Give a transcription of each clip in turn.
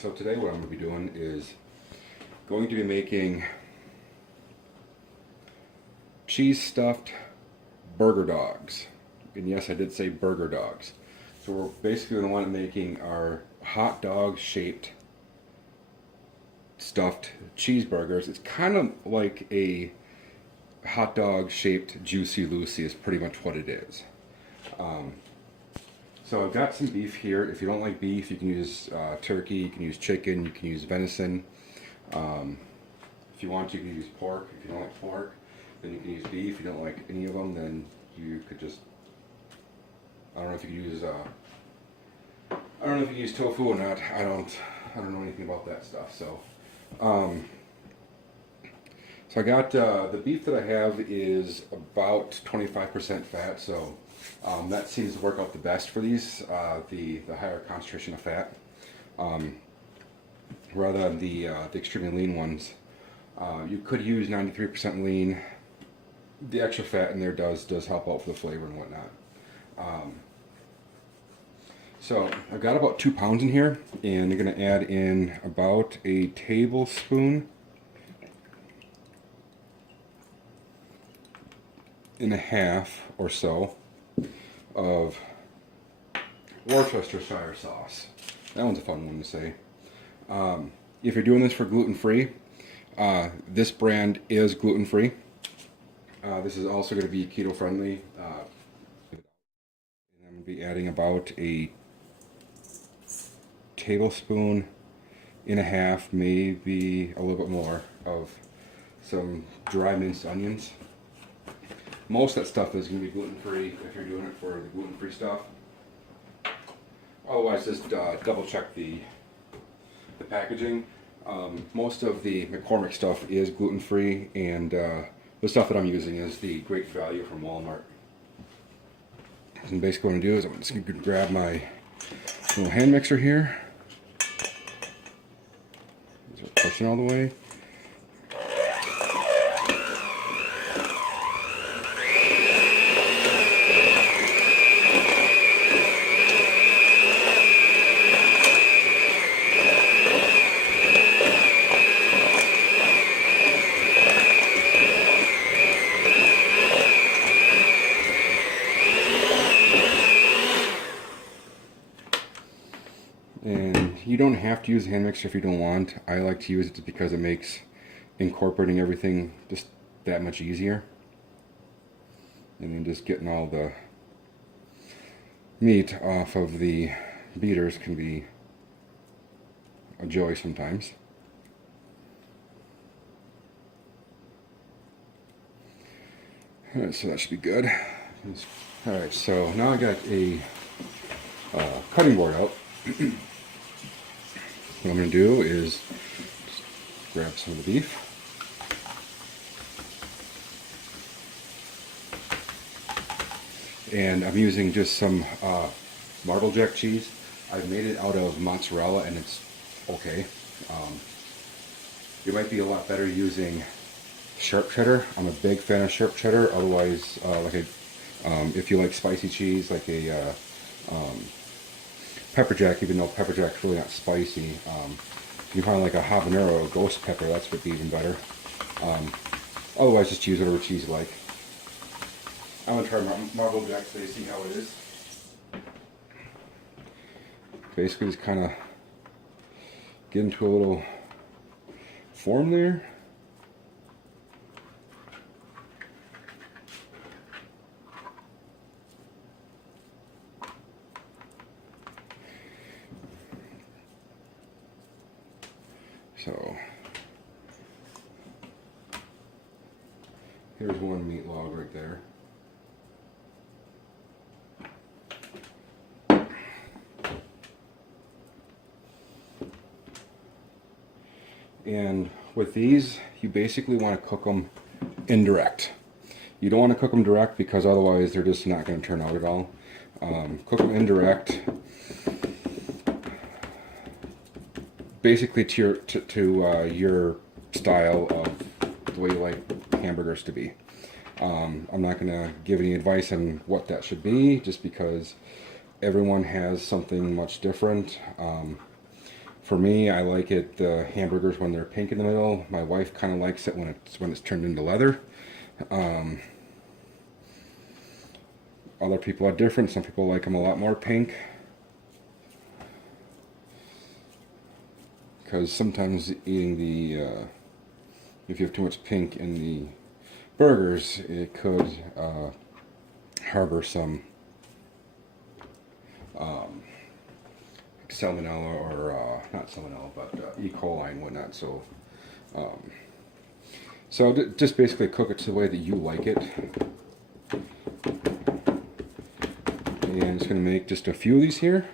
So today what I'm going to be doing is going to be making cheese stuffed burger dogs. And yes, I did say burger dogs. So we're basically going to want to making our hot dog shaped stuffed cheeseburgers. It's kind of like a hot dog shaped Juicy Lucy is pretty much what it is. So I've got some beef here. If you don't like beef, you can use turkey, you can use chicken, you can use venison. If you want, you can use pork. If you don't like pork, then you can use beef. If you don't like any of them, then you could just, I don't know if you can use, I don't know if you can use tofu or not. I don't know anything about that stuff. So I got, the beef that I have is about 25% fat, so that seems to work out the best for these, the higher concentration of fat, rather than the extremely lean ones. You could use 93% lean. The extra fat in there does help out for the flavor and whatnot. So I've got about 2 pounds in here, and you're going to add in about a tablespoon and a half or so of Worcestershire sauce. That one's a fun one to say. If you're doing this for gluten-free, this brand is gluten-free. This is also going to be keto-friendly. And I'm going to be adding about a tablespoon and a half, maybe a little bit more, of some dry minced onions. Most of that stuff is going to be gluten-free if you're doing it for the gluten-free stuff. Otherwise, just double check the packaging. Most of the McCormick stuff is gluten-free, and the stuff that I'm using is the Great Value from Walmart. And basically what I'm going to do is I'm just going to grab my little hand mixer here. Start pushing all the way. And you don't have to use a hand mixer if you don't want. I like to use it just because it makes incorporating everything just that much easier. And then just getting all the meat off of the beaters can be a joy sometimes. Alright, so that should be good. Alright, so now I got a cutting board out. What I'm going to do is just grab some of the beef. And I'm using just some Marble Jack cheese. I've made it out of mozzarella and it's okay. It might be a lot better using sharp cheddar. I'm a big fan of sharp cheddar. Otherwise, if you like spicy cheese, like a pepper jack, even though pepper jack's really not spicy, you find like a habanero or ghost pepper, that's would be even better. Otherwise, just use whatever cheese you like. I'm gonna try Marble Jack today, see how it is. Basically, just kind of get into a little form there. So here's one meat log right there. And with these, you basically want to cook them indirect. You don't want to cook them direct because otherwise they're just not going to turn out at all. Cook them indirect, basically to your style of the way you like hamburgers to be. I'm not going to give any advice on what that should be, just because everyone has something much different. For me, I like it the hamburgers when they're pink in the middle. My wife kind of likes it when it's turned into leather. Other people are different. Some people like them a lot more pink. Because sometimes eating if you have too much pink in the burgers, it could harbor some salmonella, or not salmonella, but E. coli and whatnot. So just basically cook it the way that you like it. And I'm just going to make just a few of these here.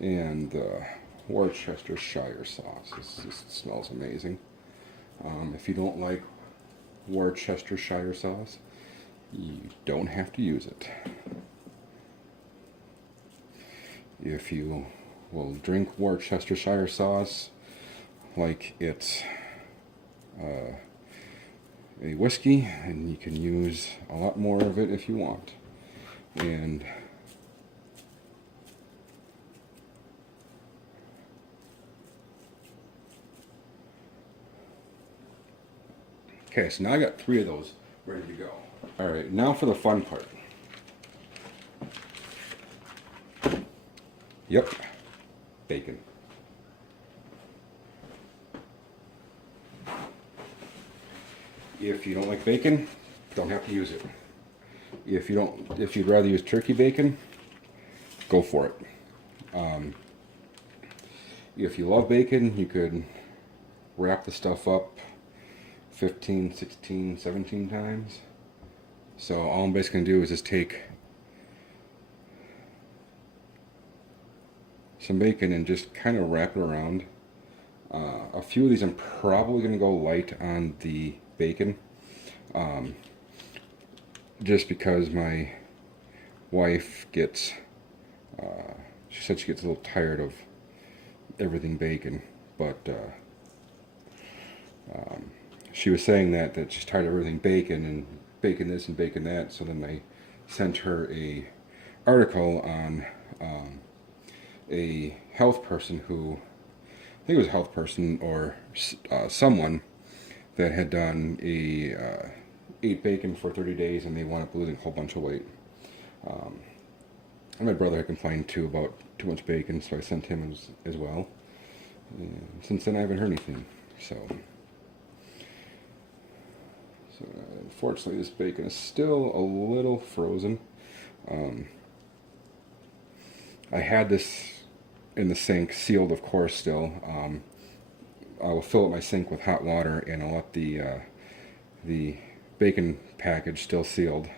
And Worcestershire sauce. It smells amazing. If you don't like Worcestershire sauce, you don't have to use it. If you will drink Worcestershire sauce like it's a whiskey, and you can use a lot more of it if you want. And okay, so now I got 3 of those ready to go. All right, now for the fun part. Yep, bacon. If you don't like bacon, don't have to use it. If you'd rather use turkey bacon, go for it. If you love bacon, you could wrap the stuff up 15, 16, 17 times. So all I'm basically going to do is just take some bacon and just kind of wrap it around. A few of these I'm probably going to go light on the bacon, just because my wife gets, she said she gets a little tired of everything bacon, but she was saying that she's tired of everything bacon, and bacon this and bacon that. So then I sent her a article on a health person who, I think it was a health person or someone that had done ate bacon for 30 days and they wound up losing a whole bunch of weight. And my brother had complained too about too much bacon, so I sent him as well. And since then I haven't heard anything. So unfortunately this bacon is still a little frozen. I had this in the sink, sealed of course still. I will fill up my sink with hot water and I'll let the bacon package still sealed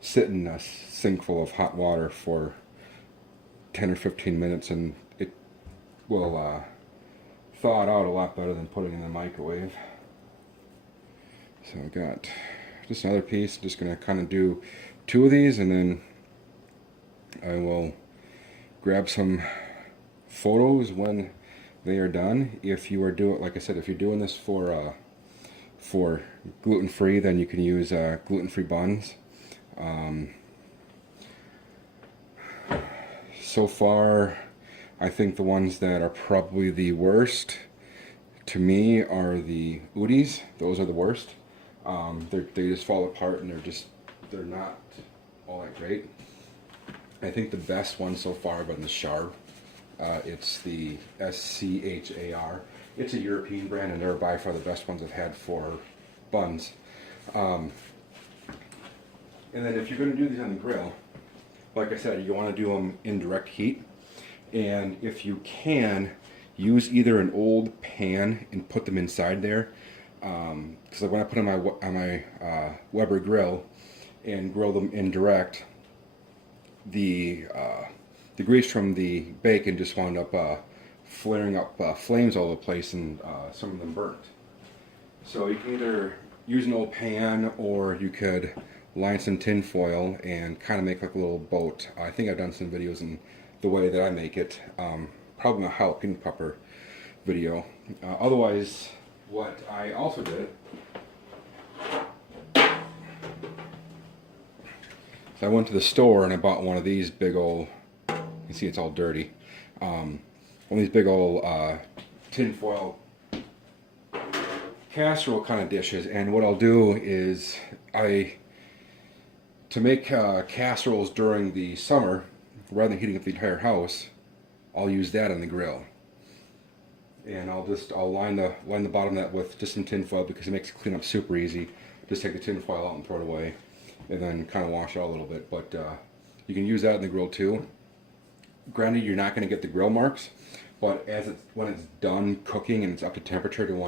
sit in a sink full of hot water for 10 or 15 minutes, and it will thaw it out a lot better than putting it in the microwave. So I got just another piece. Just going to kind of do 2 of these, and then I will grab some photos when they are done. If you are doing, like I said, if you're doing this for gluten-free, then you can use gluten-free buns. So far, I think the ones that are probably the worst to me are the Udis. Those are the worst. They just fall apart, and they're not all that great. I think the best one so far have been the Carb. It's the SCHAR. It's a European brand, and they're by far the best ones I've had for buns. And then if you're going to do these on the grill, like I said, you want to do them in direct heat. And if you can, use either an old pan and put them inside there. Because when I put them on my Weber grill and grill them in direct, the grease from the bacon just wound up flaring up flames all over the place, and some of them burnt. So you can either use an old pan, or you could line some tin foil and kind of make like a little boat. I think I've done some videos in the way that I make it, probably my jalapeno pepper video. Otherwise, what I also did, So I went to the store and I bought one of these big old, you can see it's all dirty, one of these big old tin foil casserole kind of dishes. And what I'll do is to make casseroles during the summer, rather than heating up the entire house, I'll use that on the grill. And I'll line the bottom of that with just some tin foil because it makes cleanup super easy. Just take the tin foil out and throw it away, and then kind of wash it out a little bit. But you can use that in the grill too. Granted, you're not going to get the grill marks, but when it's done cooking and it's up to temperature to